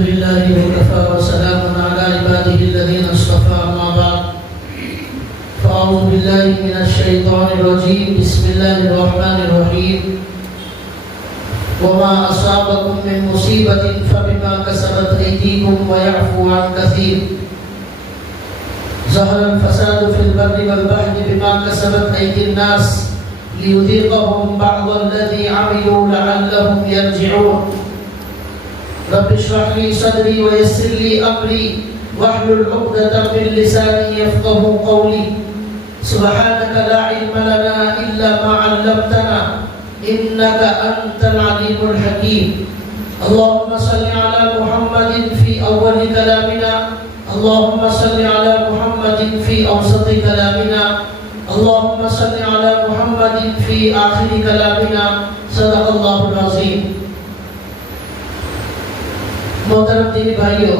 لله وكفى وسلام على عباده الذين اصطفى أما بعد فأعوذ بالله من الشيطان الرجيم بسم الله الرحمن الرحيم وما أصابكم من مصيبة فبما كسبت أيديكم ويعفو عن كثير ظهر الفساد في البر والبحر بما كسبت أيدي الناس ليذيقهم بعض الذي عملوا لعلهم يرجعون رب اشرح لي صدري ويسر لي أمري واحلل عقدة من لساني يفقهوا قولي سبحانك لا علم لنا إلا ما علمتنا إنك أنت العليم الحكيم اللهم صل على محمد في أول كلامنا اللهم صل على محمد في أوسط كلامنا اللهم صل على محمد في آخر كلامنا صدق الله العظيم. محترم دینی بھائیوں،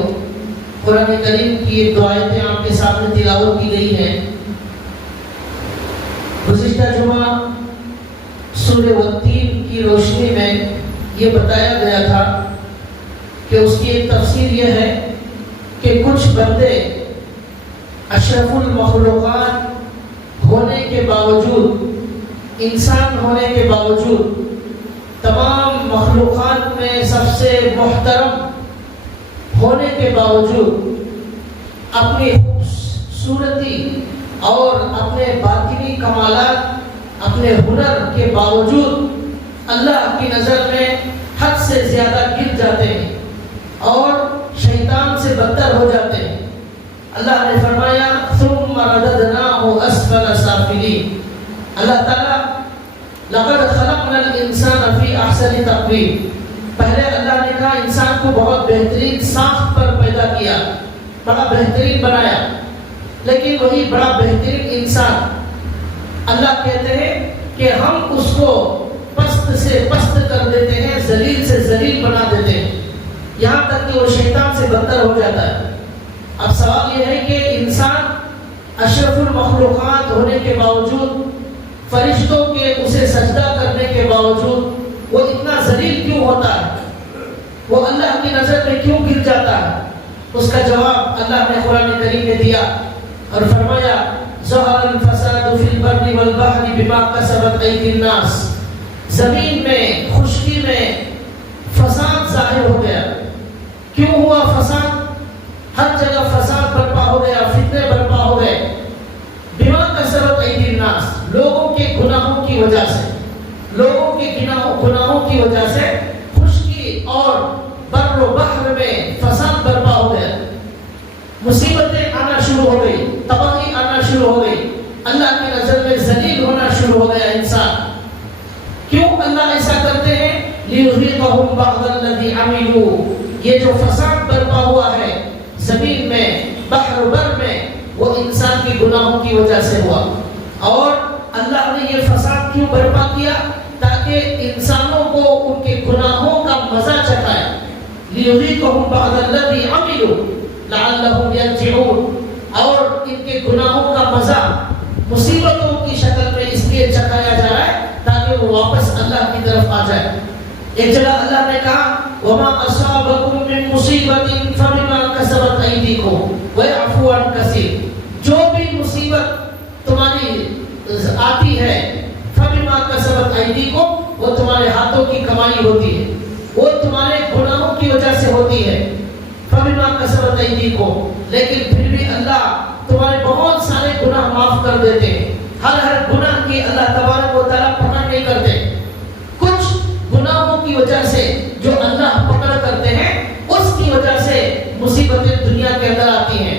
قرآن کریم کی ایک دو آیتیں آپ کے سامنے تلاوت کی گئی ہیں. گزشتہ جمعہ سورہ والتین کی روشنی میں یہ بتایا گیا تھا کہ اس کی ایک تفسیر یہ ہے کہ کچھ بندے اشرف المخلوقات ہونے کے باوجود، انسان ہونے کے باوجود، تمام مخلوقات میں سب سے محترم ہونے کے باوجود، اپنی خوبصورتی اور اپنے باطنی کمالات، اپنے ہنر کے باوجود اللہ کی نظر میں حد سے زیادہ گر جاتے ہیں اور شیطان سے بدتر ہو جاتے ہیں. اللہ نے فرمایا ثم رددناه اسفل سافلین. اللہ تعالیٰ لقد خلقنا الانسان فی احسن تقویم، پہلے اللہ نے کہا انسان کو بہت بہترین ساخت پر پیدا کیا، بڑا بہترین بنایا، لیکن وہی بڑا بہترین انسان اللہ کہتے ہیں کہ ہم اس کو پست سے پست کر دیتے ہیں، ذلیل سے ذلیل بنا دیتے ہیں، یہاں تک کہ وہ شیطان سے بدتر ہو جاتا ہے. اب سوال یہ ہے کہ انسان اشرف المخلوقات ہونے کے باوجود، فرشتوں کے اسے سجدہ کرنے کے باوجود وہ اتنا ذلیل کیوں ہوتا ہے؟ وہ اللہ کی نظر میں کیوں گر جاتا ہے؟ اس کا جواب اللہ نے قرآن کریم میں دیا اور فرمایا ظہر الفساد فی البر والبحر بما کسبت ایدی الناس. زمین میں، خشکی میں فساد ظاہر ہو گیا. کیوں ہوا فساد؟ ہر جگہ فساد برپا ہو گیا، فتنے برپا ہو گئے. بما کسبت ایدی الناس، لوگوں کے گناہوں کی وجہ سے، لوگوں کے گناہوں کی وجہ سے خشکی اور بر و بحر میں فساد برپا ہو گیا. مصیبتیں آنا شروع ہو گئی، تباہی آنا شروع ہو گئی، اللہ کی نظر میں ذلیل ہونا شروع ہو گیا انسان. کیوں اللہ ایسا کرتے ہیں؟ لِيُذِيقَهُمْ بَعْضَ الَّذِي عَمِلُوا. یہ جو فساد برپا ہوا ہے زمین میں، بحر و بر میں، وہ انسان کی گناہوں کی وجہ سے ہوا. اور اللہ نے یہ فساد کیوں برپا کیا؟ تاکہ انسانوں کو ان کے گناہوں کا مزہ چکھائے. لِيُذِيقَهُمْ بَعْضَ الَّذِي عَمِلُوا لَعَلَّهُمْ يَرْجِعُونَ. اور ان کے گناہوں کا مزہ مصیبتوں کی شکل میں اس لیے چکھایا جا رہا ہے تاکہ وہ واپس اللہ کی طرف آ جائے. ایک جگہ اللہ نے کہا وَمَا أَصَابَكُم مِّن مُّصِيبَةٍ فَبِمَا كَسَبَتْ أَيْدِيكُمْ وَيَعْفُو عَن كَثِيرٍ. جو بھی مصیبت تمہاری آتی ہے فَبِمَا كَسَبَتْ أَيْدِيكُمْ، وہ تمہارے ہاتھوں کی کمائی ہوتی ہے، وہ تمہارے گناہوں کی وجہ سے ہوتی ہے. فَبِمَا كَسَبَتْ أَيْدِيكُمْ، لیکن پھر بھی اللہ تمہارے بہت سارے گناہ معاف کر دیتے ہیں. ہر گناہ کی اللہ تبارک و تعالیٰ پکڑ نہیں کرتے. کچھ گناہوں کی وجہ سے جو اللہ پکڑ کرتے ہیں اس کی وجہ سے مصیبتیں دنیا کے اندر آتی ہیں.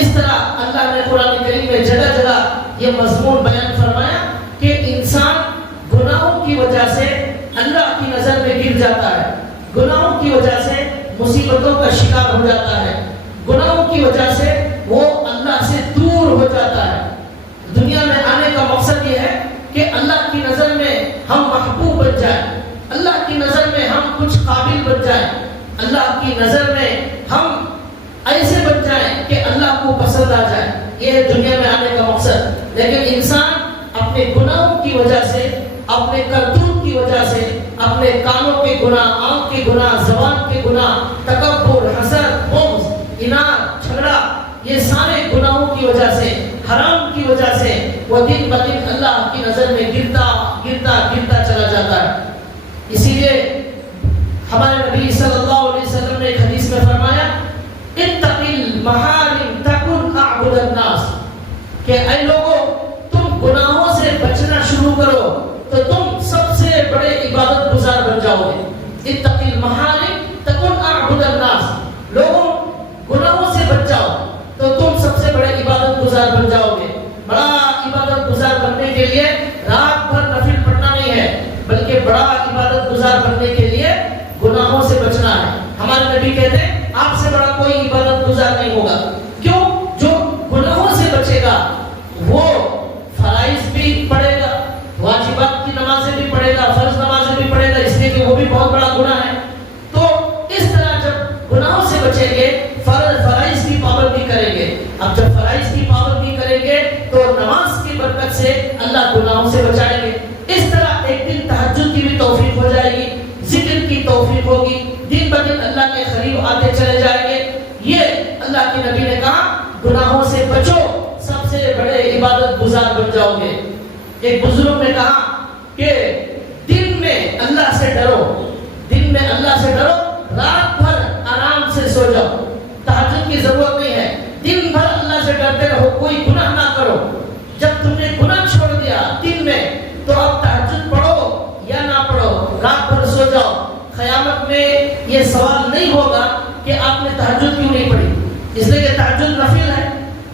اس طرح اللہ نے قرآن کریم میں جگہ جگہ یہ مضمون بیان فرمایا کہ انسان گناہوں کی وجہ سے اللہ کی نظر میں گر جاتا ہے، گناہوں کی وجہ سے مصیبتوں کا شکار ہو جاتا ہے، گناہوں کی وجہ سے وہ اللہ سے دور ہو جاتا ہے. دنیا میں آنے کا مقصد یہ ہے کہ اللہ کی نظر میں ہم محبوب بن جائیں، اللہ کی نظر میں ہم کچھ قابل بن جائیں، اللہ کی نظر میں ہم ایسے بن جائیں کہ اللہ کو پسند آ جائے. یہ ہے دنیا میں آنے کا مقصد. لیکن انسان اپنے گناہوں کی وجہ سے، اپنے کرتوت کی وجہ سے، اپنے کانوں کے گناہ، آنکھ کے گناہ، زبان کے گناہ، تکبر وہ دن بدن اللہ کی نظر میں گرتا چلا جاتا ہے۔ اسی لیے ہمارے نبی صلی اللہ علیہ وسلم نے ایک حدیث میں فرمایا اتق المحارم تکن اعبد الناس، کہ اے لوگوں تم گناہوں سے بچنا شروع کرو تو تم سب سے بڑے عبادت گزار بن جاؤ گے۔ اتق المحارم تکن اعبد الناس، لوگوں گناہوں سے بچ جاؤ تو تم سب سے بڑے عبادت گزار بن جاؤ گے۔ بڑا عبادت گزار بننے کے لیے رات بھر نفل پڑھنا نہیں ہے، بلکہ بڑا عبادت گزار بننے کے لیے گناہوں سے بچنا ہے۔ ہمارے نبی کہتے ہیں آپ سے بڑا کوئی عبادت گزار نہیں ہوگا۔ کیوں؟ جو گناہوں سے بچے گا وہ فرائض بھی پڑھے گا، واجبات کی نمازیں بھی پڑھے گا، فرض نمازیں بھی پڑھے گا، اس لیے کہ وہ بھی بہت بڑا گناہ ہے۔ تو اس طرح جب گناہوں سے بچیں گے فرائض کی پابندی کریں گے۔ اب جب فرائض کی پابندی کریں گے تو نماز کی برکت سے اللہ گناہوں سے بچائیں گے۔ اس طرح ایک دن تہجد کی بھی توفیق ہو جائے گی، ذکر کی توفیق ہوگی، دن بدن اللہ کے قریب آتے چلے جائیں گے۔ یہ اللہ کے نبی نے کہا گناہوں سے بچو، سب سے بڑے عبادت گزار بن جاؤ گے۔ ایک بزرگ نے کہا کہ دن میں اللہ سے ڈرو، دن میں اللہ سے ڈرو، رات بھر آرام سے سو جاؤ، تہجد کی ضرورت نہیں ہے، دن بھر اللہ سے ڈرتے رہو، کوئی گناہ نہ کرو۔ جب تم نے گناہ چھوڑ دیا دن میں تو اب تہجد پڑھو یا نہ پڑھو، رات بھر سو جاؤ۔ قیامت میں یہ سوال نہیں ہوگا کہ آپ نے تہجد کیوں نہیں پڑھی، اس لیے کہ تہجد نفل ہے،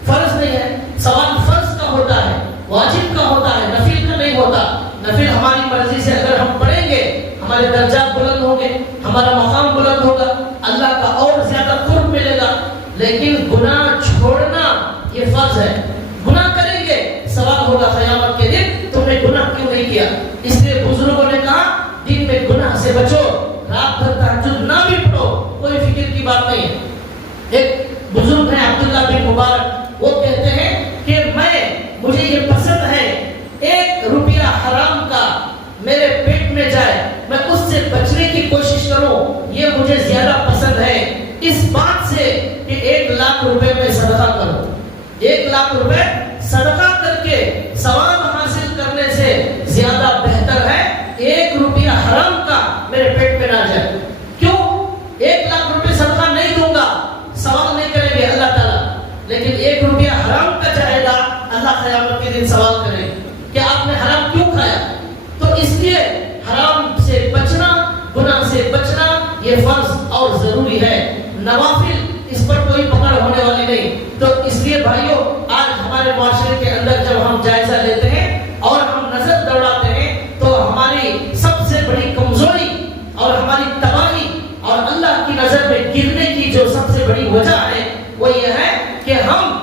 فرض نہیں ہے۔ سوال فرض کا ہوتا ہے، واجب کا ہوتا ہے، نفل کا نہیں ہوتا۔ نفل ہماری مرضی سے اگر ہم پڑھیں گے ہمارے درجات بلند ہوں گے، ہمارا مقام بلند ہوگا، اللہ کا اور زیادہ قرب ملے گا۔ لیکن گناہ چھوڑنا یہ فرض ہے۔ گناہ کریں گے سوال ہوگا قیامت کے دن تم نے گناہ کیوں نہیں کیا۔ اس لیے بزرگوں نے کہا دن میں گناہ سے بچو، رات بھر تہجد نہ بھی پڑھو، کوئی فکر کی بات نہیں ہے۔ ایک بزرگ ہیں عبداللہ بن مبارک، وہ کہتے ہیں کہ مجھے یہ پسند ہے 1 روپیہ حرام کا میرے پیٹ میں جائے میں اس سے بچنے کی کوشش کروں، یہ مجھے زیادہ پسند ہے اس بات سے کہ 1 لاکھ روپے میں صدقہ کروں۔ 1 لاکھ روپے صدقہ کر کے ثواب حاصل کرنے سے زیادہ بہتر ہے 1 روپیہ حرام کا میرے پیٹ میں نہ جائے۔ کیوں؟ 1 لاکھ روپے صدقہ نہیں دوں گا، سوال نہیں کریں گے اللہ تعالیٰ، لیکن 1 روپیہ حرام کا جائے گا، اللہ قیامت کے دن سوال کرے کہ آپ نے حرام کیوں کھایا۔ تو اس لیے حرام سے بچنا، گناہ سے بچنا یہ فرض اور ضروری ہے۔ نوافل اس پر کوئی پکڑ ہونے والی نہیں۔ تو اس لیے بھائیوں آج ہمارے معاشرے کے اندر جب ہم جائزہ لیتے ہیں اور ہم نظر دوڑاتے ہیں تو ہماری سب سے بڑی کمزوری اور ہماری تباہی اور اللہ کی نظر میں گرنے کی جو سب سے بڑی وجہ ہے وہ یہ ہے کہ ہم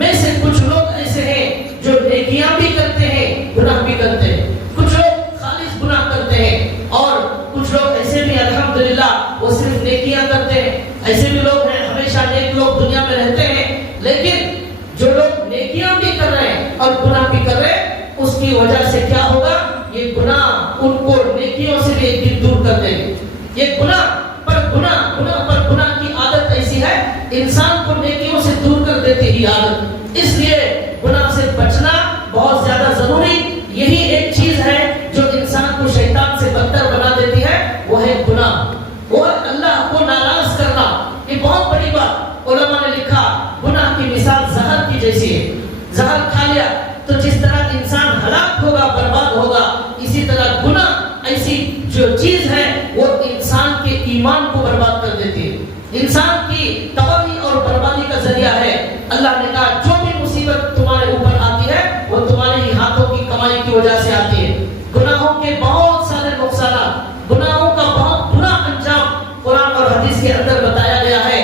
میں سے کچھ لوگ ایسے ہیں جو نیکیاں بھی کرتے ہیں گناہ بھی کرتے ہیں، کچھ لوگ خالص گناہ کرتے ہیں اور کچھ لوگ ایسے بھی الحمدللہ وہ صرف نیکیاں کرتے ہیں۔ ایسے بھی لوگ ہیں، ہمیشہ نیک لوگ دنیا میں رہتے ہیں، لیکن جو لوگ نیکیاں بھی کر رہے ہیں اور گناہ بھی کر رہے ہیں اس کی وجہ سے کیا ہوگا، یہ گناہ ان کو نیکیوں سے بھی ایک دن دور کر دیں گے۔ یہ گناہ پر گناہ کی عادت ایسی ہے انسان کو نیکیوں سے دور کر دیتی ہی عادت۔ اس لیے گناہ سے بچنا بہت زیادہ ضروری، یہی ایک چیز ہے جو انسان کو شیطان سے بدتر بنا دیتی ہے، وہ ہے گناہ اور اللہ کو ناراض کرنا۔ یہ بہت بڑی بات، علماء نے لکھا گناہ کی مثال زہر کی جیسی ہے۔ زہر کھا لیا تو جس طرح انسان ہلاک ہوگا، برباد ہوگا، اسی طرح گناہ ایسی جو چیز ہے وہ انسان کے ایمان کو برباد کر دیتی ہے، انسان کی تباہی اور بربادی کا ذریعہ ہے۔ اللہ نے کہا جو بھی مصیبت تمہارے اوپر آتی ہے وہ تمہارے ہی ہاتھوں کی کمائی کی وجہ سے آتی ہے۔ گناہوں کے بہت سارے نقصانات، گناہوں کا بہت برا انجام قرآن اور حدیث کے اندر بتایا گیا ہے۔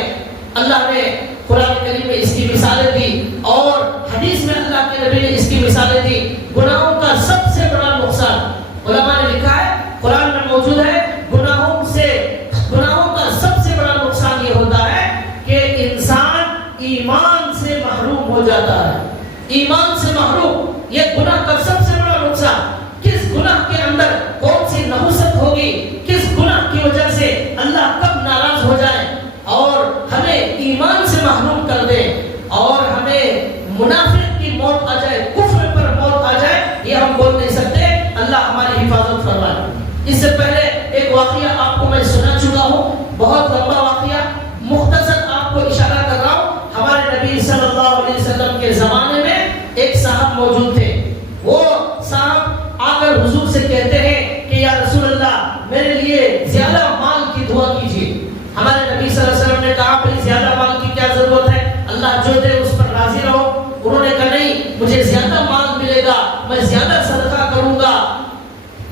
اللہ نے قرآن کریم میں اس کی مثالیں دی اور حدیث میں اللہ کے نبی نے اس کی مثالیں دی۔ گناہوں کا سب سے بڑا نقصان علماء نے لکھا ہے، قرآن میں موجود ہے، گناہوں کا سب سے بڑا نقصان یہ ہوتا ہے کہ انسان ایمان سے محروم ہو جاتا ہے۔ ایمان سے محروم، یہ گناہ کا سب سے بڑا نقصان۔ کس گناہ کے اندر کون سی نحوست ہوگی، کس گناہ کی وجہ سے اللہ کب ناراض ہو جائے اور ہمیں ایمان سے محروم کر دے اور ہمیں منافق کی موت آ جائے، کفر پر بہت لمبا واقعہ، مختصر آپ کو اشارہ کر رہا ہوں. ہمارے نبی صلی اللہ علیہ وسلم کے زمانے میں ایک صاحب موجود تھے. وہ صاحب آ کر حضور سے کہتے ہیں کہ یا رسول اللہ میرے لیے زیادہ مال کی دعا کیجیے. ہمارے نبی صلی اللہ علیہ وسلم نے کہا بھائی زیادہ مال کی کیا ضرورت ہے، اللہ جو دے اس پر راضی رہو. انہوں نے کہا نہیں، مجھے زیادہ مال ملے گا، میں زیادہ صدقہ کروں گا.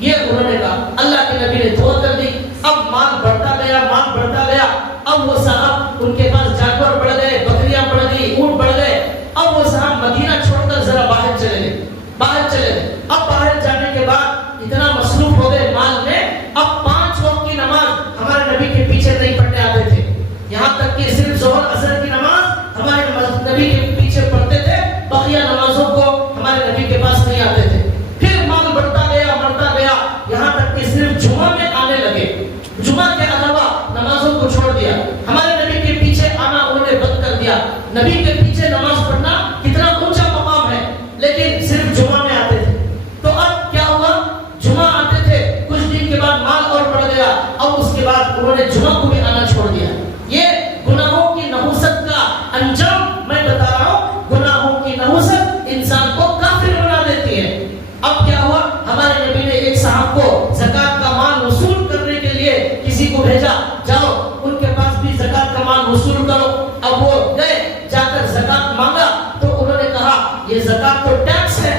یہ انہوں نے کہا. اللہ کے نبی نے دعا کر دی. اب مال بڑھتا گیا، مال بڑھتا گیا. اب وہ صاحب ان کے پاس جانور بڑھ گئے، بکریاں بڑھ گئی، اونٹ بڑھ گئے. اب وہ صاحب مدینہ چھوڑ کر ذرا باہر چلے گئے، باہر چلے گئے. اب باہر جانے کے بعد اتنا مصروف ہو گئے مال میں، اب 5 وقت کی نماز ہمارے نبی کے پیچھے نہیں پڑھنے آتے تھے. یہاں تک کہ صرف ظہر عصر کی نماز ہمارے نبی کے پیچھے پڑھتے تھے، بقیہ نمازوں کو ہمارے نبی کے پاس نہیں آتے تھے. پھر مال بڑھتا گیا، بڑھتا گیا، یہاں تک کہ صرف جمعہ میں آنے لگے. جمعہ کے علاوہ نمازوں کو چھوڑ دیا. ہمارے نبی کے پیچھے آنا انہوں نے بند کر دیا. نبی کے پیچھے نماز پڑھنا کتنا اونچا مقام ہے، لیکن صرف جمعہ میں آتے تھے. تو اب کیا ہوا، جمعہ آتے تھے، کچھ دن کے بعد مال اور بڑھ گیا. اب اس کے بعد انہوں نے جمعہ کو بھی آنا چھوڑ دیا. یہ گناہوں کی نحوست کا انجام میں بتا رہا ہوں. گناہوں کی نحوست انسان کو کافر بنا دیتی ہے. اب کیا ہوا، ہمارے نبی نے ایک صاحب کو زکات کا مال وصول کرنے کے لیے کسی کو بھیجا، جاؤ ان کے پاس بھی زکات کا مال وصول کرو. اب وہ گئے، جا کر زکات مانگا تو انہوں نے کہا یہ زکات تو ٹیکس ہے،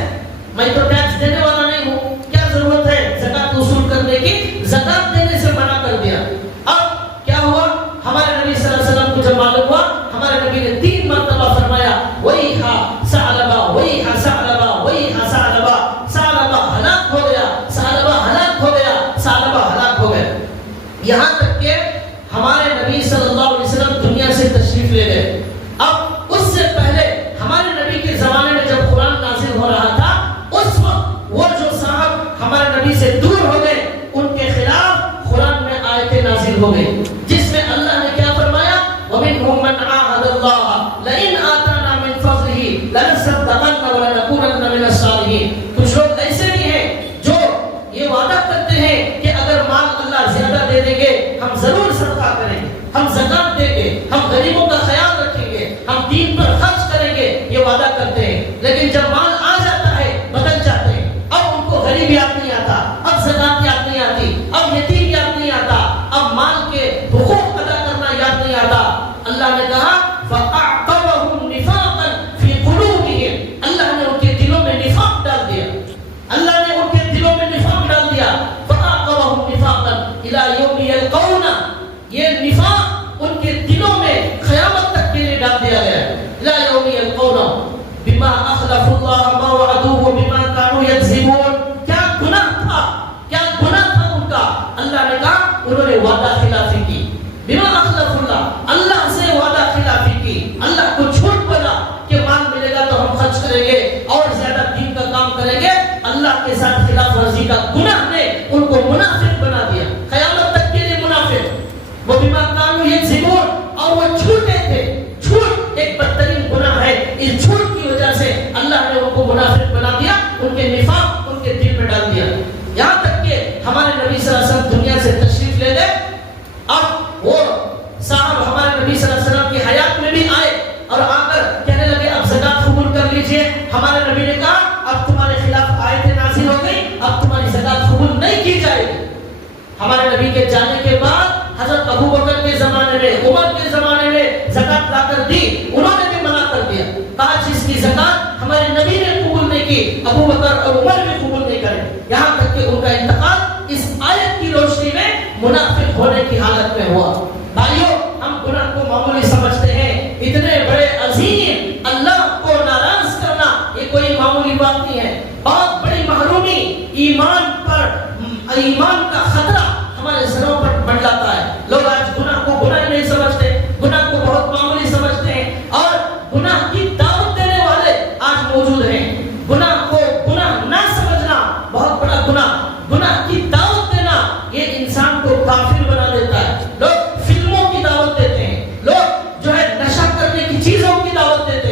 میں تو ٹیکس دینے والا نہیں ہوں، کیا ضرورت ہے زکات وصول کرنے کی. زکات دینے سے منع کر دیا. اب کیا ہوا، ہمارے نبی صلی اللہ علیہ وسلم کو جب معلوم ہوا، ہمارے نبی نے 3 مرتبہ فرمایا وَيْحَ ثعلبہ وَيْحَ ثعلبہ وَيْحَ ثعلبہ. ثعلبہ ہلاک ہو گیا، ثعلبہ ہلاک ہو گیا، ثعلبہ ہلاک ہو گیا. یہاں تک کہ ہمارے نبی صلی اللہ علیہ وسلم دنیا سے تشریف لے گئے. اب اس سے پہلے ہمارے نبی کے زمانے میں جب قرآن نازل ہو رہا تھا، اس وقت وہ جو صاحب ہمارے نبی سے دور ہو گئے، ان کے خلاف قرآن میں آیتیں نازل ہو گئی، جس میں اللہ نے کیا فرمایا وَمِنْهُمْ مَنْ عَاهَدَ اللَّهَ لَئِنْ آتَانَا مِنْ فَضْلِهِ لَنَصَّدَّقَنَّ وَلَنَكُونَنَّ مِنَ الصَّالِحِينَ. کچھ لوگ ایسے بھی ہیں جو یہ وعدہ کرتے ہیں کہ اگر مال اللہ زیادہ دے دیں گے ہم ضرور صدقہ کریں گے، ہم زکات دیں گے، ہم غریبوں کا خیال رکھیں گے، ہم دین پر خرچ کریں گے. یہ وعدہ کرتے ہیں، لیکن جب مال آ جاتا ہے بدل جاتے ہیں. اب ان کو غریب یاد نہیں آتا، اب زکات یاد نہیں آتی، اب یتیم یاد نہیں آتا، اب مال کے حقوق ادا کرنا یاد نہیں آتا. اللہ نے کہا فَأَعْقَبَهُمْ نِفَاقًا فِي قُلُوبِهِمْ. اللہ نے ان کے دلوں میں نفاق ڈال دیا، اللہ نے ان کے دلوں میں نفاق ڈال دیا. فَأَعْقَبَهُمْ نِفَاقًا إِلَى يَوْمِ يَلْقَوْنَ. یہ نفاق ان کے دلوں میں قیامت تک کے لیے ڈال دیا گیا. إِلَى يَوْمِ يَلْقَوْنَ بِمَا أَخْلَفُوا اللَّهَ مَا وَعَدُوهُ بِمَا كَانُوا يَكْذِبُونَ. کیا گناہ تھا، کیا گناہ تھا ان کا. اللہ نے کہا انہوں نے وعدہ خلافی کی. بِمَا أَخْلَفُوا اللَّهَ، اللہ سے وعدہ خلافی کی، اللہ کو جھوٹ بولا کہ مال ملے گا تو ہم خرچ کریں گے اور زیادہ دین کا کام کریں گے. اللہ کے ساتھ خلاف ورزی کا گناہ نے ان کو منافق بنا دیا، قیامت تک کے لیے منافق. وہ بِمَا كَانُوا يَكْذِبُونَ، اور وہ جھوٹے تھے. جھوٹ ایک بدترین گناہ ہے. اس جھوٹ کی وجہ سے اللہ نے ان کو منافق بنا دیا، ان کے نفاق ان کے دل میں ڈال دیا. یہاں تک کہ ہمارے نبی صلی اللہ علیہ وسلم دنیا سے تشریف لے گئے. اب وہ صاحب ہمارے نبی صلی اللہ علیہ وسلم کی حیات میں بھی آئے اور آ کر کہنے لگے اب زکات قبول کر لیجئے. ہمارے نبی نے کہا اب تمہارے خلاف آیتیں نازل ہو گئی، اب تمہاری زکات قبول نہیں کی جائے گی. ہمارے نبی کے جانے کے بعد حضرت ابو بکر کے زمانے میں، عمر کے زمانے میں زکات لا کر دی، انہوں نے بھی منع کر دیا. کہا جس کی زکات ہمارے نبی نے قبول نہیں کی، ابو بکر اور عمر بھی قبول نہیں کرے. یہاں تک کہ ان کا انتقال اس آیت کی روشنی میں منافق ہونے کی حالت میں ہوا. بھائیو، ہم گناہ کو معمولی سمجھتے ہیں، اتنے بڑے عظیم اللہ کو ناراض کرنا یہ کوئی معمولی بات نہیں ہے. بہت بڑی محرومی، ایمان کا خطرہ ہمارے سروں پر منڈلاتا ہے. لوگ آج گناہ کو گناہ نہیں سمجھتے، گناہ کو بہت معمولی سمجھتے ہیں، اور گناہ کی دعوت دینے والے آج موجود ہیں. گناہ کو گناہ نہ سمجھنا بہت بڑا گناہ، گناہ کی دعوت دینا یہ انسان کو کافر بنا دیتا ہے. لوگ فلموں کی دعوت دیتے ہیں، لوگ جو ہے نشہ کرنے کی چیزوں کی دعوت دیتے ہیں.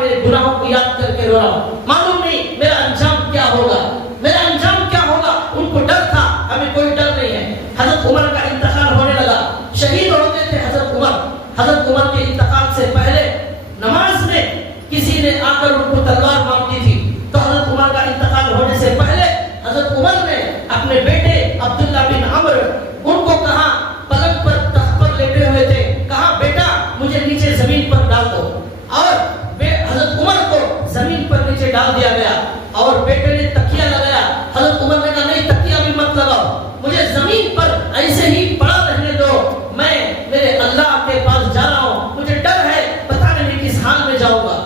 میرے گناہوں کو یاد کر کے رو رہا ہوں، معلوم نہیں میرا انجام کیا ہوگا، میرا انجام کیا ہوگا۔ ان کو ڈر تھا، ہمیں کوئی ڈر نہیں ہے۔ حضرت عمر کا انتقال ہونے لگا، شہید ہوتے تھے حضرت عمر۔ حضرت عمر کے انتقال سے پہلے نماز میں کسی نے آ کر ان کو تلوار مانگی تھی، تو حضرت عمر کا انتقال ہونے سے پہلے حضرت عمر نے اپنے بیٹے عبداللہ بن عمر ان کو کہا، پلنگ پر تخت پر لیٹے ہوئے تھے، کہا بیٹا مجھے نیچے زمین پر ڈال دو، اور حضرت عمر کو زمین پر نیچے ڈال دیا گیا، اور بیٹے نے تکیہ لگایا۔ حضرت عمر نے کہا نہیں تکیہ بھی مت لگاؤ، مجھے زمین پر ایسے ہی پڑا رہنے دو، میں میرے اللہ کے پاس جا رہا ہوں، مجھے ڈر ہے پتہ نہیں کس حال میں جاؤں گا،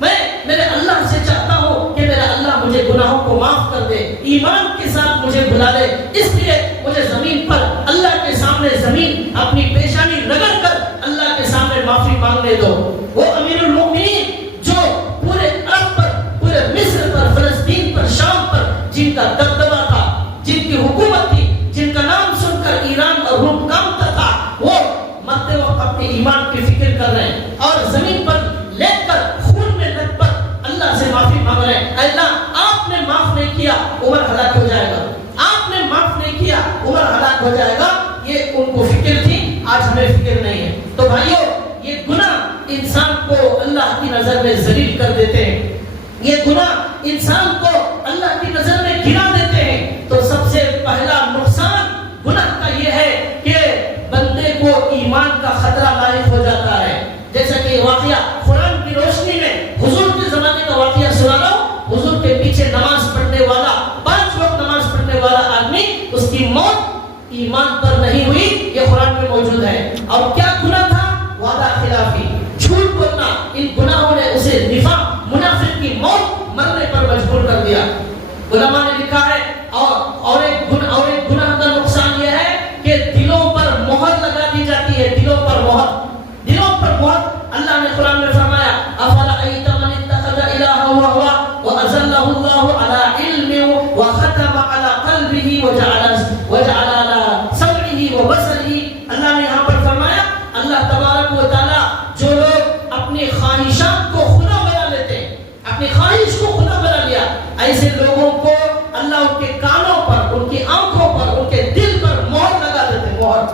میں میرے اللہ سے چاہتا ہوں کہ میرا اللہ مجھے گناہوں کو معاف کر دے، ایمان کے ساتھ مجھے بلا لے، اس لیے مجھے زمین پر اللہ کے سامنے زمین اپنی پیشانی رگڑ کر اللہ کے سامنے معافی مانگنے دو۔ وہ امیر المؤمنین جو پورے عرب پر، پورے مصر پر، فلسطین پر، شام پر جن کا دبدبہ تھا، جن کی حکومت تھی، جن کا نام سن کر ایران اور روم کانپتا تھا، وہ مرتے وقت اپنے ایمان کی فکر کر رہے ہیں اور زمین پر لیٹ کر خون میں لت پر اللہ سے معافی مانگ رہے ہیں۔ اے اللہ آپ نے معاف نہیں کیا عمر ہلاک ہو جائے گا، آپ نے معاف نہیں کیا عمر ہلاک ہو جائے گا، یہ ان کو فکر تھی، آج ہمیں فکر نہیں ہے۔ تو بھائیو یہ گناہ انسان کو اللہ کی نظر میں ذلیل کر دیتے ہیں، یہ گناہ انسان کو اللہ کی نظر میں گرا دیتے ہیں۔ تو سب سے پہلا نقصان گناہ کا یہ ہے کہ بندے کو ایمان کا خطرہ لاحق ہو جاتا ہے۔ جیسا کہ واقعہ قرآن کی روشنی میں حضور کے زمانے کا واقعہ سنا رہا ہوں، حضور کے پیچھے نماز پڑھنے والا، 5 وقت نماز پڑھنے والا آدمی، اس کی موت ایمان پر نہیں ہوئی، یہ قرآن میں موجود ہے۔ اور کیا گناہ تھا؟ وعدہ خلافی، جھوٹ بولنا۔ ان گناہوں نے اسے نفاق، منافق کی موت مرنے پر مجبور کر دیا۔ علماء نے لکھا ہے اور ایک گناہ کا نقصان یہ ہے کہ دلوں پر مہر لگا دی جاتی ہے، دلوں پر مہر، دلوں پر مہر۔ اللہ نے قرآن میں فرمایا افرأیت من اتخذ الہہ ہوا واضلہ اللہ علی علم وختم علی قلبہ وجعل علی سمعہ وبصرہ۔ اللہ نے یہاں پر فرمایا اللہ تبارک و تعالی جو لوگ اپنی خواہشات کو خدا بنا لیتے ہیں، اپنی خواہش کو خدا بنا لیا، ایسے لوگوں کو اللہ ان کے کانوں پر، ان کی آنکھوں پر، ان کے دل پر مہر لگا دیتے، مہر۔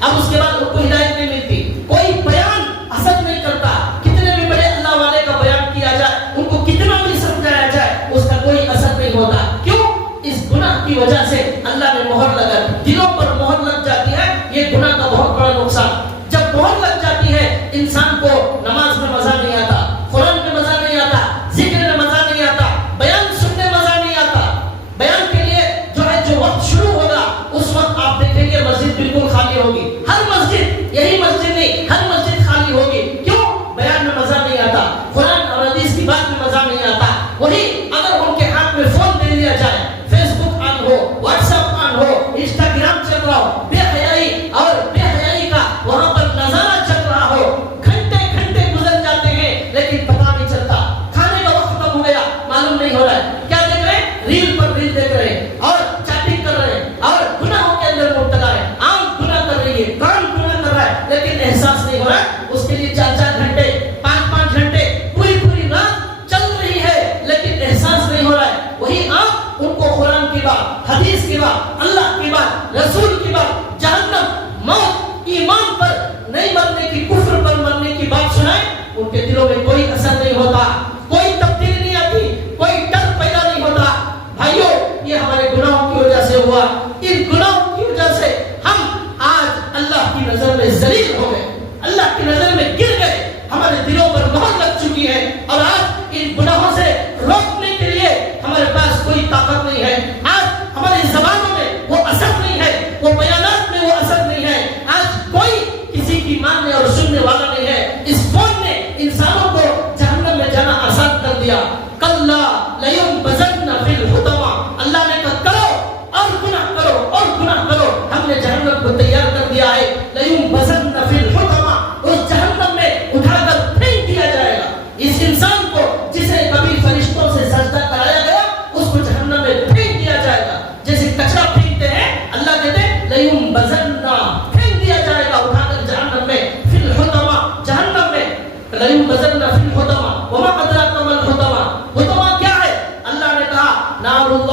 اب اس کے بعد ان کو ہدایت نہیں ملتی، کوئی بیان اثر نہیں کرتا، کتنے بھی بڑے اللہ والے کا بیان کیا جائے، ان کو کتنا بھی سمجھایا جائے، اس کا کوئی اثر نہیں ہوتا۔ کیوں؟ اس گناہ کی وجہ سے اللہ نے مہر لگا دی، دلوں پر مہر لگ جاتی ہے، یہ گناہ کا بہت بڑا نقصان۔ جب مہر لگ جاتی ہے انسان کو نماز میں مزہ نہیں آتا، قرآن میں مزہ نہیں آتا، ذکر میں مزہ نہیں آتا، بیان سننے مزہ نہیں آتا۔ بیان کے لیے جو وقت شروع ہوگا اس وقت آپ دیکھیں گے مسجد بالکل خالی ہوگی، ہر مسجد، یہی مسجد نہیں، ہر مسجد خالی ہوگی۔ کیوں؟ بیان میں مزہ نہیں آتا، قرآن اور حدیث کی بات میں مزہ نہیں آتا۔ وہی اگر ان کے ہاتھ میں فون دے دیا جائے، فیس بک آن ہو، واٹس ایپ آن ہو، انسٹاگرام چل رہا ہو، بے حیائی اور بے حیائی کا وہاں پر نظارہ چل رہا ہو، گھنٹے گھنٹے گزر جاتے ہیں لیکن پتہ نہیں چلتا، کھانے کا وقت کم ہو گیا معلوم نہیں ہو رہا ہے، کیا دیکھ رہے ہیں؟ ریل پر ریل دیکھ رہے ہیں اور چیٹنگ کر رہے ہیں اور گناہوں کے اندر مبتلا ہے، آنکھ گناہ کر رہی ہے، کان گناہ کر رہا ہے، لیکن احساس نہیں ہو رہا ہے۔ اس کے لیے 4 گھنٹے، 5 گھنٹے، پوری رات چل رہی ہے لیکن احساس نہیں ہو رہا ہے۔ وہی آپ ان کو قرآن کی بات، حدیث کی بات، اللہ کی بات، رسول کی بات، جہنم، موت، ایمان پر نہیں مرنے کی، کفر پر مرنے کی بات سنائیں، ان کے دلوں میں کوئی اثر نہیں ہوتا، کوئی تبدیلی نہیں آتی، کوئی ڈر پیدا نہیں ہوتا۔ بھائیو یہ ہمارے گناہوں کی وجہ سے ہوا، ان گناہوں کی وجہ سے ہم آج اللہ کی نظر میں ذلیل ہو گئے، اللہ کی نظر میں گر گئے، ہمارے دلوں پر مہر لگ چکی ہے، اور آج ان گناہوں سے روکنے کے لیے ہمارے پاس کوئی طاقت نہیں ہے۔ آج ہماری زبانوں میں وہ اثر نہیں ہے، وہ بیانات میں وہ اثر نہیں ہے، آج کوئی کسی کی ماننے اور سننے والا نہیں ہے۔ اس فون نے انسانوں کو جہنم میں جانا آسان کر دیا۔ کلا لینبذن فی الحطمہ، اللہ نے کہا کرو اور گناہ کرو اور گناہ کرو، ہم نے جہنم کو تیار کر دیا ہے۔ لینبذن فی الحطمہ، اس جہنم میں اٹھا کر پھینک دیا جائے گا۔ اس انسان کو جسے کبھی فرشتوں سے سجدہ کرایا گیا اس کو جہنم میں پھینک دیا جائے گا، جیسے کچرا پھینکتے ہیں، اللہ کہتے ہیں لینبذن، پھینک دیا جائے گا اٹھا کر جہنم میں، فی الحطمہ، جہنم میں، لینبذن فی الحطمہ وما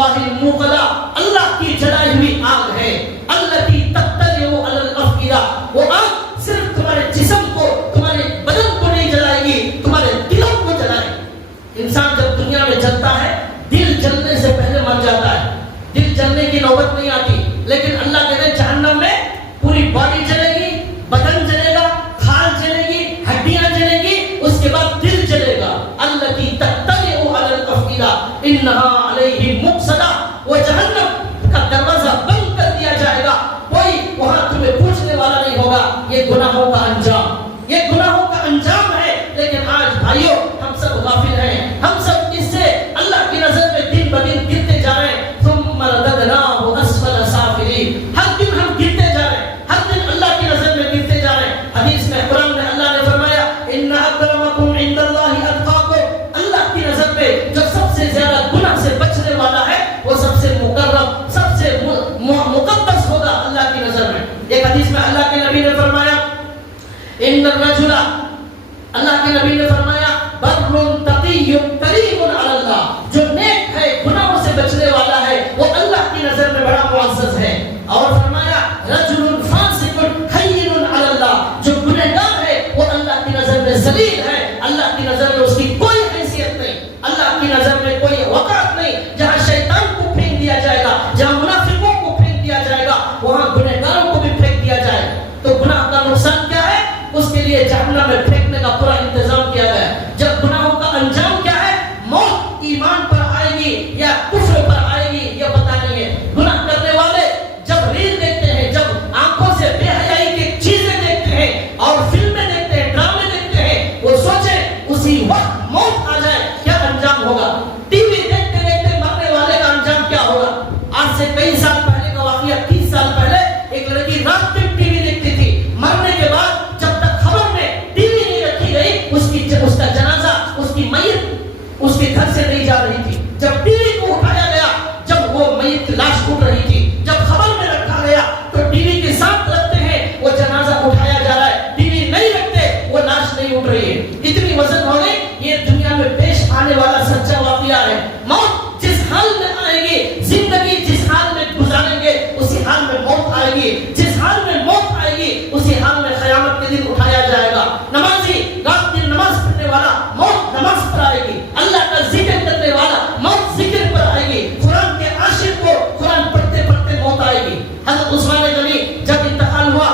اللہ الموقدہ، اللہ کی جلائی ہوئی آگ ہے، التی تطلع علی الافئدہ، وہ آگ صرف تمہارے جسم کو، تمہارے بدن کو نہیں جلائے گی، تمہارے دلوں کو جلائے گی۔ انسان جب دنیا میں جلتا ہے، دل جلنے سے پہلے مر جاتا ہے، دل جلنے کی نوبت نہیں آتی، لیکن اللہ کہتے ہیں جہنم میں پوری باڈی جلے گی، بدن جلے گا، کھال جلے گی، ہڈیاں جلے گی، اس کے بعد دل جلے گا۔ التی تطلع علی الافئدہ انہا علیہم مؤصدہ، وہ جہنم کا دروازہ بند کر دیا جائے گا، کوئی وہاں تمہیں پوچھنے والا نہیں ہوگا۔ یہ گناہوں کا انجام، یہ گناہوں کا انجام ہے، لیکن آج بھائیوں ہم سب غافل ہیں، ہم سب اس سے اللہ کی نظر میں دن بدن گرتے جا رہے ہیں۔ ثم رددناہ اسفل سافلین، ہر دن ہم گرتے جا رہے ہیں، ہر دن اللہ کی نظر میں گرتے جا رہے ہیں۔ حدیث میں قرآن میں اللہ نے فرمایا ان اکرمکم عند اللہ اتقاکم، اللہ کی نظر میں جو سب سے زیادہ گناہ سے بچنے والا ہے وہ سب سے مکرم، سب سے مقدس ہوگا اللہ کی نظر میں۔ ایک حدیث میں اللہ کے نبی نے فرمایا ان الرجل، اللہ کے نبی نے فرمایا بر تقی کریم علی اللہ، جو نیک ہے، گناہوں سے بچنے والا ہے، وہ اللہ کی نظر میں بڑا معزز ہے۔ اور فرمایا رجل فاسق حین علی اللہ، جو گنہگار ہے وہ اللہ کی نظر میں ذلیل ہے، اللہ کی نظر میں اس کی کوئی حیثیت نہیں، اللہ کی نظر میں کوئی وقار نہیں۔ جہاں شیطان کو پھینک دیا جائے گا، جہاں منافقوں کو پھینک دیا جائے گا، وہاں گنہگاروں کو بھی پھینک دیا جائے گا۔ تو گناہ کا نقصان کیا ہے؟ اس کے لیے جہنم میں پھینکنے کا پورا انتظام کیا گیا ہے۔ جب گناہوں کا انجام کیا ہے، موت ایمان پر آئے گی یا کفر پر آئے گی یہ پتہ نہیں ہے۔ گناہ کرنے والے جب ریل دیکھتے ہیں، جب آنکھوں سے بے حیائی کی چیزیں دیکھتے ہیں اور فلمیں دیکھتے ہیں، ڈرامے دیکھتے ہیں، وہ سوچیں اسی وقت موت آ جائے کیا انجام ہوگا۔ ٹی وی دیکھتے دیکھتے مرنے والے کا انجام کیا ہوگا۔ آج سے کئی سال پہلے کا واقعہ، 30 سال پہلے ایک لڑکی رات میں ٹی وی دیکھتی تھی، مرنے کے بعد جب تک خبر میں ٹی وی نہیں رکھی گئی، اس کا جنازہ، اس کی میت اس کے گھر سے نہیں جا رہی تھی۔ جب ٹی وی کو اٹھایا گیا، جب وہ میت لاش اٹھ رہی تھی، جب خبر میں رکھا گیا تو ٹی وی کے ساتھ رکھتے ہیں وہ جنازہ اٹھایا جا رہا ہے، ٹی وی نہیں رکھتے وہ لاش نہیں اٹھ رہی ہے۔ اتنی وزن ہو گئی، یہ دنیا میں پیش آنے والا سچا واقعہ ہے۔ موت جس حال میں آئے گی، زندگی جس حال میں گزاریں گے اسی حال میں موت آئے گی، جس حال میں موت آئے گی اسی حال میں قیامت کے دن اٹھایا جائے گا۔ نمازی رات دن نماز پڑھنے والا موت نماز پر آئے گی، اللہ کا ذکر کرنے والا موت ذکر پر آئے گی، قرآن کے عاشق کو قرآن پڑھتے پڑھتے موت آئے گی۔ حضرت عثمان غنی جب انتقال ہوا،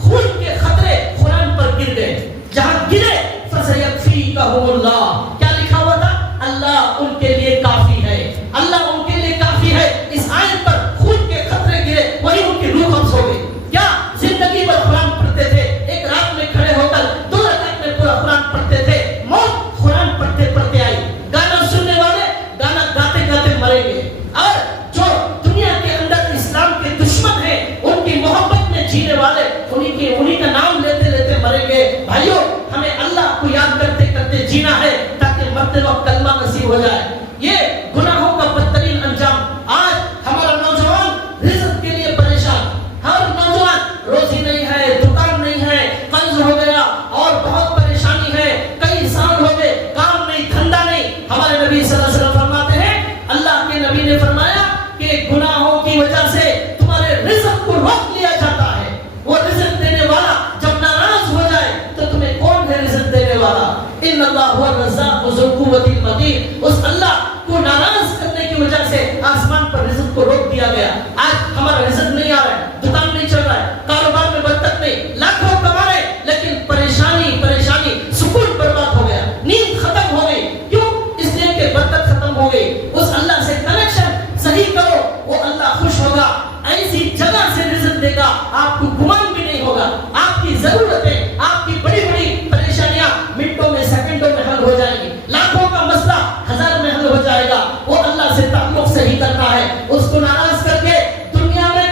خون کے خطرے قرآن پر گر گئے، جہاں گرے فَسَيَكْفِيكَهُمُ اللَّهُ، کیا لکھا ہوا تھا؟ اللہ ان کے لیے کافی ہے، اللہ ان کے لیے کافی ہے۔ اس آیت پر خون کے خطرے گرے، وہی ان کی روح قبض ہو گئی۔ کیا زندگی بھر قرآن پڑھتے تھے، ایک رات میں کھڑے ہو کر 2 رکعت میں پورا قرآن پڑھتے تھے، موت قرآن پڑھتے پڑھتے آئی۔ گانا سننے والے گانا گاتے گاتے مریں گے، اور جو دنیا کے اندر اسلام کے دشمن ہیں، ان کی محبت میں جینے والے انہی کا نام لیتے لیتے مریں گے۔ بھائیوں ہمیں اللہ کو یاد کرتے کرتے جینا ہے تاکہ مرتے وقت کلمہ نصیب ہو جائے۔ یہ گناہوں کا بدترین انجام۔ آج ہمارا نوجوان رزق کے لیے پریشان، ہر نوجوان روزی نہیں ہے، دکان نہیں ہے، قرض ہو گیا اور بہت پریشانی ہے، کئی سال ہو گئے کام نہیں، دھندا نہیں۔ ہمارے نبی صلی اللہ علیہ وسلم فرماتے ہیں، اللہ کے نبی نے فرمایا کہ گناہوں کی وجہ سے تمہارے رزق کو روک لیا جاتا ہے۔ وہ رزق دینے والا جب ناراض ہو جائے تو تمہیں کون ہے رزق دینے والا؟ ان اللہ هو الرزاق ذو القوة المتین۔ اس اللہ کو ناراض کرنے کی وجہ سے آسمان پر رزق کو روک دیا گیا۔ آج ہمارا رزق نہیں آ رہا ہے، دکان نہیں چل رہا ہے، کاروبار میں برکت نہیں، لاکھوں کما رہے لیکن پریشانی پریشانی، سکون برباد ہو گیا، نیند ختم ہو گئی۔ کیوں؟ اس لیے کہ برکت ختم ہو گئی۔ اس اللہ سے کنیکشن صحیح کرو، وہ اللہ خوش ہوگا، ایسی جگہ سے رزق دے گا آپ کو گمان بھی نہیں ہوگا۔ آپ کی ضرورتیں، آپ کی بڑی بڑی پریشانیاں منٹوں میں، سیکنڈوں میں حل ہو جائیں گی، لاکھوں کا مسئلہ 1000 میں حل ہو جائے گا۔ وہ اللہ سے تعلق صحیح کرنا ہے، اس کو ناراض کر کے دنیا میں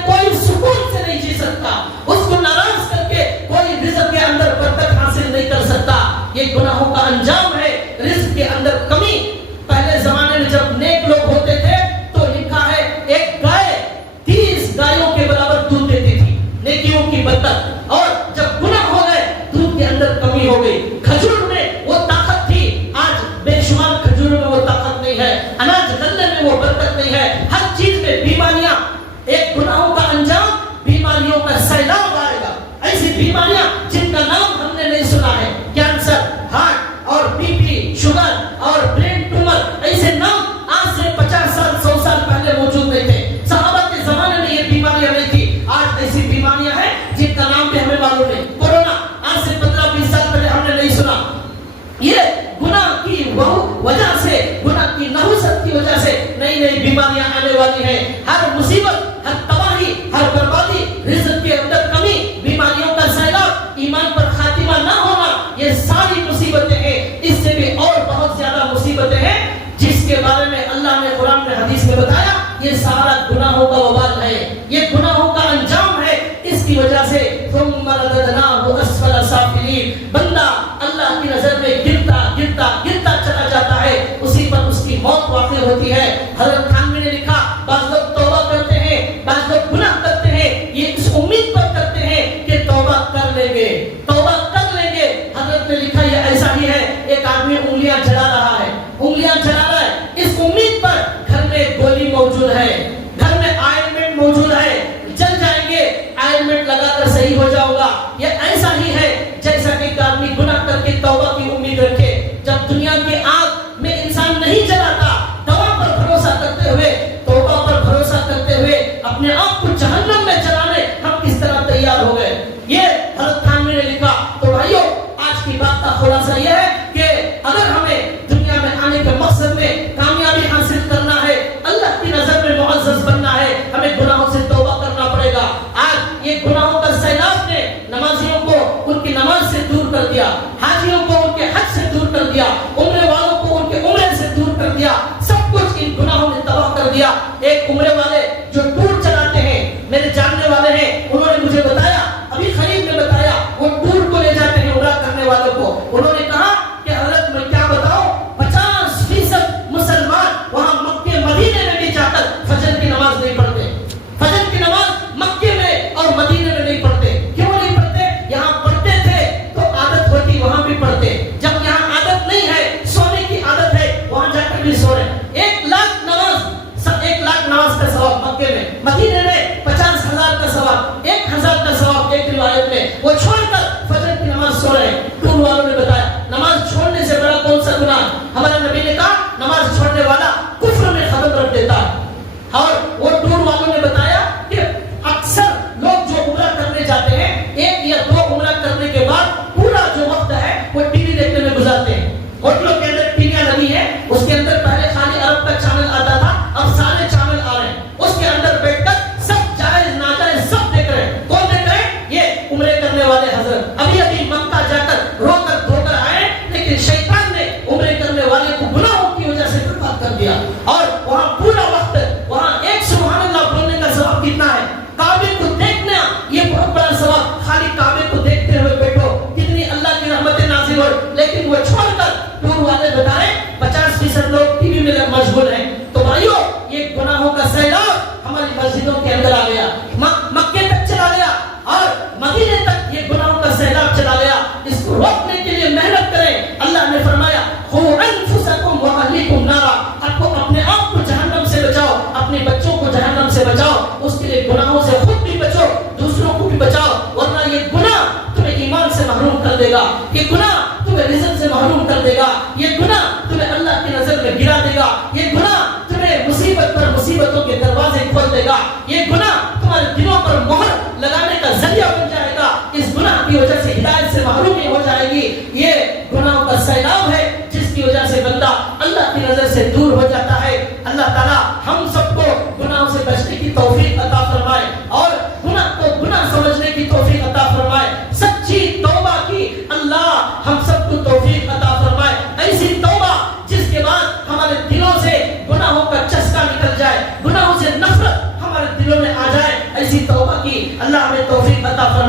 اللہ کی نظر سے دور ہو جاتا ہے۔ اللہ تعالیٰ ہم سب کو گناہوں سے بچنے کی توفیق عطا فرمائے اور گناہ کو گناہ سمجھنے کی توفیق عطا فرمائے، سچی توبہ کی اللہ ہم سب کو توفیق عطا فرمائے، ایسی توبہ جس کے بعد ہمارے دلوں سے گناہوں کا چسکا نکل جائے، گناہوں سے نفرت ہمارے دلوں میں آ جائے، ایسی توبہ کی اللہ ہمیں توفیق عطا فرمائے۔